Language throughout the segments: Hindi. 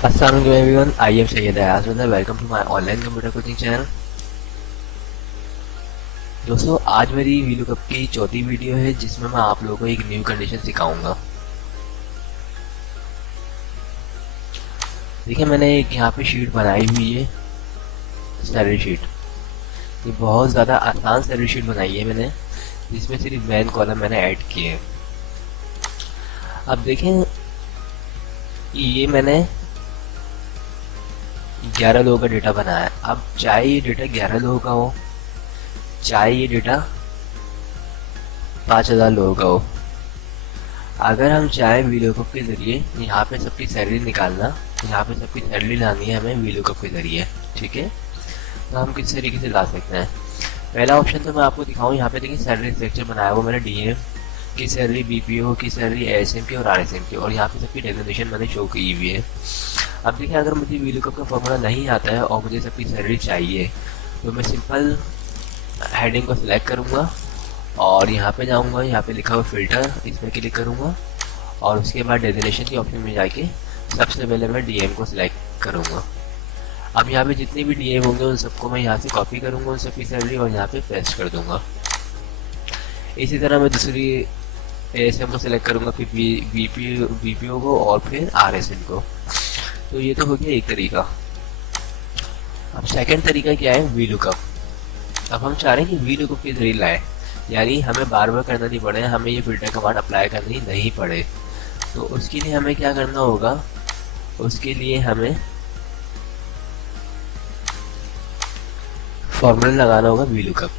अस्सलाम वालेकुम everyone, I am Syed Ayaz welcome to my online computer coaching channel. दोस्तों, आज मेरी वीडियो कप की चौथी वीडियो है जिसमें मैं आप लोगों को एक न्यू कंडीशन सिखाऊंगा। देखिए, मैंने एक यहाँ पे शीट बनाई हुई है, सैलरी शीट। ये बहुत ज़्यादा आसान सैलरी शीट बनाई है मैंने, जिसमें सिर्फ मेन कॉलम मैंने ऐड किए हैं। अब देखें, ये मैंने 11 लोगों का डेटा बनाया है। अब चाहे ये डेटा 11 लोगों का हो, चाहे ये डेटा 5000 लोगों का हो, अगर हम चाहे वीलुकअप के जरिए यहाँ पे सबकी सैलरी निकालना, यहाँ पे सबकी सैलरी लानी है हमें वीलुकअप के जरिए, ठीक है। तो हम किस तरीके से ला सकते हैं? पहला ऑप्शन तो मैं आपको दिखाऊं। यहाँ पे देखिए, सैलरी स्ट्रक्चर बनाया हुआ मैंने डीएम की सैलरी, बीपीओ की सैलरी, एएसएम की और आरएसएम की, और यहाँ पे सबकी डेजिग्नेशन मैंने शो की हुई है। अब देखिए, अगर मुझे वीलुकअप का फॉर्मूला नहीं आता है और मुझे सबकी सैलरी चाहिए, तो मैं सिंपल हेडिंग को सिलेक्ट करूँगा और यहाँ पे जाऊँगा, यहाँ पे लिखा हुआ फिल्टर, इसमें क्लिक करूँगा और उसके बाद डेजिग्नेशन के ऑप्शन में जाके सबसे पहले मैं डीएम को सिलेक्ट करूँगा। अब यहाँ पे जितने भी डीएम होंगे उन सबको मैं यहाँ से कॉपी करूँगा, उन सबकी सैलरी, और यहाँ पे पेस्ट कर दूँगा। इसी तरह मैं दूसरी एएसएम को सिलेक्ट करूँगा, फिर बीपीओ को और फिर आरएसएम को। तो ये तो हो गया एक तरीका। अब सेकंड तरीका क्या है? वीलुकअप। अब हम चाह रहे हैं कि वीलुकअप के जरिए लाए, यानी हमें बार बार करना नहीं पड़े, हमें ये फिल्टर कमांड अप्लाई करनी नहीं पड़े। तो उसके लिए हमें क्या करना होगा? उसके लिए हमें फॉर्मूला लगाना होगा वीलुकअप।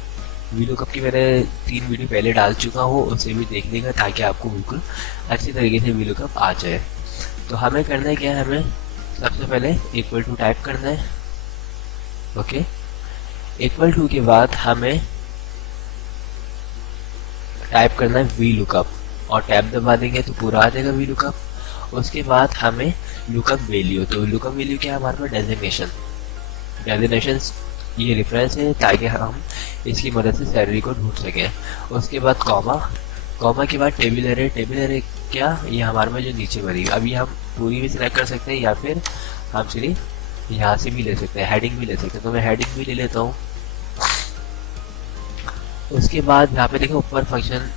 वीलुकअप की मैंने 3 वीडियो पहले डाल चुका हूँ, उसे भी देख लेगा ताकि आपको बिल्कुल अच्छी तरीके से वीलुकअप आ जाए। तो हमें करना है क्या है? हमें सबसे पहले इक्वल टू टाइप करना है। ओके, इक्वल टू के बाद हमें टाइप करना है वीलुकअप और टैब दबा देंगे तो पूरा आ जाएगा वीलुकअप। उसके बाद हमें लुकअप वैल्यू, तो लुकअप वैल्यू क्या है हमारे पास? डेजिग्नेशन ये रेफरेंस है ताकि हम इसकी मदद से सैलरी को ढूंढ सकें। उसके बाद कॉमा, कॉमा के बाद टेबल एरे। टेबल एरे क्या? ये हमारे में जो नीचे बनी, अभी हम पूरी भी सिलेक्ट कर सकते हैं या फिर हम सिर्फ यहाँ से भी ले सकते हैं, हेडिंग भी ले सकते हैं। तो मैं हेडिंग भी ले लेता हूँ। उसके बाद यहाँ पे देखिए ऊपर फंक्शन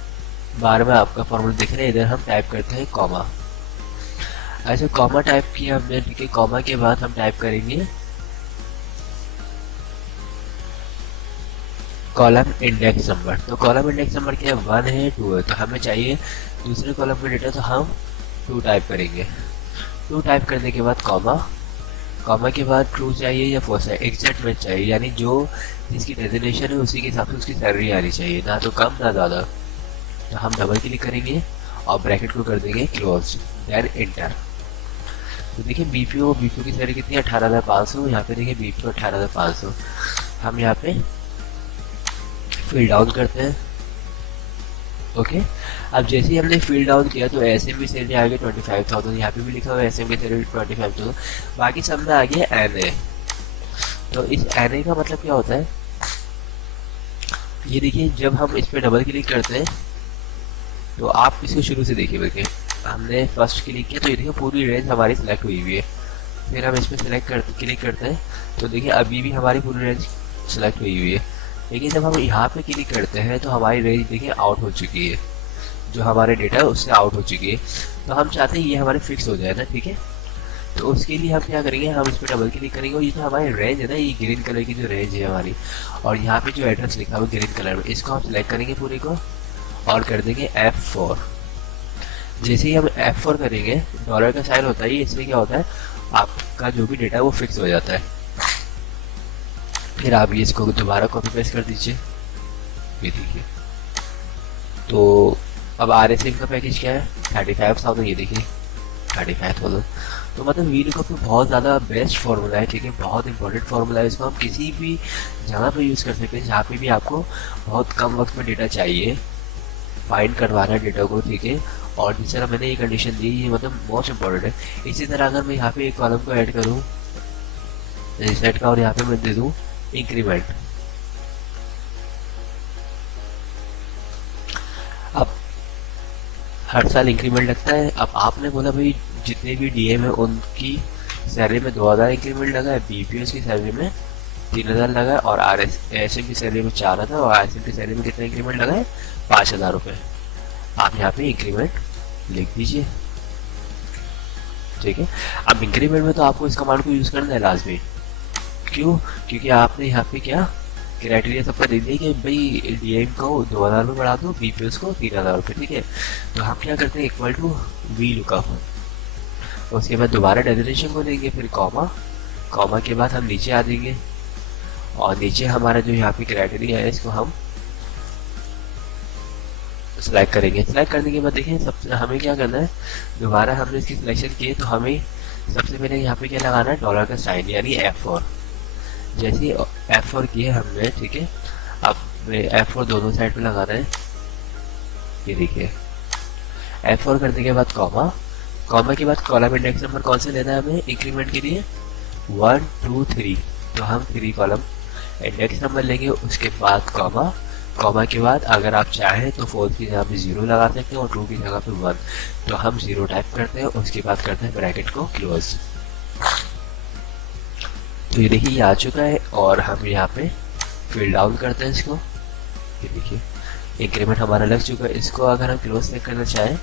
बार में आपका फॉर्मूला दिख रहा है, इधर हम टाइप करते हैं कॉमा। ऐसे कॉमा टाइप किया हमने, ठीक है। कॉमा के बाद हम टाइप करेंगे कॉलम इंडेक्स नंबर। तो कॉलम इंडेक्स नंबर क्या है? 1 है, 2 है। तो हमें चाहिए दूसरे कॉलम का डेटा, तो हम 2 टाइप करेंगे। 2 टाइप करने के बाद कॉमा, कॉमा के बाद ट्रू चाहिए या फॉल्स है, एग्जैक्ट मैच चाहिए, यानी जो जिसकी डेजिग्नेशन है उसी के हिसाब से उसकी सैलरी आनी चाहिए, ना तो कम ना ज़्यादा। तो हम डबल क्लिक करेंगे और ब्रैकेट को कर देंगे क्लोज, देन एंटर। तो देखिए बीपीओ की सैलरी कितनी है? 18,500। यहाँ पे देखिए बीपीओ 18,500। हम यहाँ पे फिल डाउन करते हैं। ओके, अब जैसे ही हमने फिल डाउन किया तो एसएम की सैलरी आ गई 25,000। यहाँ पे भी लिखा हुआ है एसएम की सैलरी 25,000। बाकी सब में आ गया एनए। तो इस एनए का मतलब क्या होता है? ये देखिए, जब हम इस पर डबल क्लिक करते हैं तो आप इसको शुरू से देखिए। देखिए, हमने फर्स्ट क्लिक किया तो ये देखिए पूरी रेंज हमारी सिलेक्ट हुई हुई है। फिर हम इस पर क्लिक करते हैं तो देखिए अभी भी हमारी पूरी रेंज सिलेक्ट हुई हुई है। लेकिन जब हम यहाँ पे क्लिक करते हैं तो हमारी रेंज देखिए आउट हो चुकी है, जो हमारे डेटा है उससे आउट हो चुकी है। तो हम चाहते हैं ये हमारे फिक्स हो जाए ना, ठीक है। तो उसके लिए हम क्या करेंगे? हम इस पर डबल क्लिक करेंगे और ये जो हमारी रेंज है ना, ये ग्रीन कलर की जो रेंज है हमारी, और यहाँ पे जो एड्रेस लिखा हुआ ग्रीन कलर में, इसको हम सिलेक्ट करेंगे पूरे को और कर देंगे F4। जैसे ही हम F4 करेंगे, डॉलर का साइन होता है, इसमें क्या होता है? आपका जो भी डेटा है वो फिक्स हो जाता है। फिर आप ये इसको दोबारा कॉपी पेस्ट कर दीजिए, ये देखिए। तो अब आरएसएम का पैकेज क्या है? 35,000। ये देखिए 35,000। तो मतलब वीलुकअप में बहुत ज़्यादा बेस्ट फार्मूला है, ठीक है। बहुत इंपॉर्टेंट फार्मूला है। इसको हम किसी भी जगह पर यूज़ कर सकते हैं जहाँ पे भी आपको बहुत कम वक्त में डेटा चाहिए, फाइंड करवाना है डेटा को, ठीक है। और जिस तरह मैंने ये कंडीशन दी, ये मतलब मोस्ट इंपॉर्टेंट है। इसी तरह अगर मैं यहाँ पे एक कॉलम को ऐड करूँ रिसेट का और यहाँ पे मैं दे दूँ इंक्रीमेंट। अब हर साल इंक्रीमेंट लगता है। अब आपने बोला भाई जितने भी डीएम है उनकी सैलरी में 2000 इंक्रीमेंट लगा है, बीपीओ की सैलरी में 3000 लगा है, और आर एस एम की सैलरी में 4000 और आर एस एम की सैलरी में कितना इंक्रीमेंट लगा है 5000 रुपये। आप यहाँ पे इंक्रीमेंट लिख दीजिए, ठीक है। अब इंक्रीमेंट में तो आपको इस कमांड को यूज करना है लाजमी। क्यों? क्योंकि आपने यहाँ पे क्या क्राइटेरिया सबका दे दिया कि भाई डीएम को 2000 रुपये बढ़ा दो, बीपीएस को 3000 रुपये, ठीक है। तो हम क्या करते हैं इक्वल टू वी लुकअप, उसके बाद दोबारा डेफिनेशन को लेंगे, फिर कॉमा, कॉमा के बाद हम नीचे आ जाएंगे और नीचे हमारा जो यहाँ पे क्राइटेरिया है इसको हम सिलेक्ट करेंगे। सिलेक्ट करने के बाद देखिए सबसे हमें क्या करना है, दोबारा हमने इसकी सिलेक्शन की तो हमें सबसे पहले यहाँ पे क्या लगाना है, डॉलर का साइन यानी F4। जैसे F4 किए हमने, ठीक है। अब F4 दोनों साइड पे लगाना है, ये देखिए F4 करने के बाद कॉमा, कॉमा के बाद कॉलम इंडेक्स नंबर कौन से लेना है हमें इंक्रीमेंट के लिए 1 2 3, तो हम 3 कॉलम इंडेक्स नंबर लेंगे। उसके बाद कॉमा, कॉमा के बाद अगर आप चाहें तो 4 की जगह पे 0 लगा सकते हैं और 2 की जगह पे 1, तो हम 0 टाइप करते हैं। उसके बाद करते हैं ब्रैकेट को क्लोज। तो ये देखिए ये आ चुका है और हम यहाँ पे फिल डाउन करते हैं इसको, ये देखिए इंक्रीमेंट हमारा लग चुका है। इसको अगर हम क्लोज चेक करना चाहें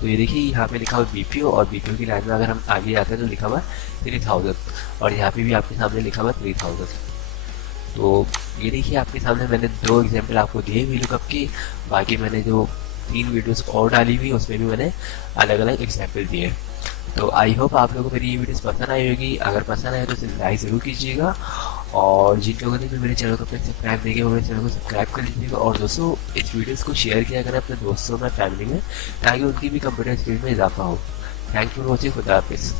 तो ये देखिए यहाँ पे लिखा हुआ बीपीओ, और बीपीओ की लाइन में अगर हम आगे जाते हैं तो लिखा हुआ 3000, और यहाँ पे भी आपके सामने लिखा हुआ 3000। तो ये देखिए आपके सामने मैंने 2 एग्जांपल आपको दिए वी लुकअप की, बाकी मैंने जो 3 वीडियोस और डाली हुई उसमें भी मैंने अलग अलग एग्जांपल दिए। तो आई होप आप लोगों को मेरी ये वीडियोस पसंद आई होगी। अगर पसंद आए तो इसे लाइक ज़रूर कीजिएगा, और जिन लोगों ने भी मेरे चैनल को अपने सब्सक्राइब नहीं किया वो मेरे चैनल को सब्सक्राइब कर लीजिएगा। और दोस्तों इस वीडियोस को शेयर किया करें अपने दोस्तों में, फैमिली में, ताकि उनकी भी कंप्यूटर स्किल में इजाफा हो। थैंक यू फॉर वॉचिंग, खुदा हाफिज़।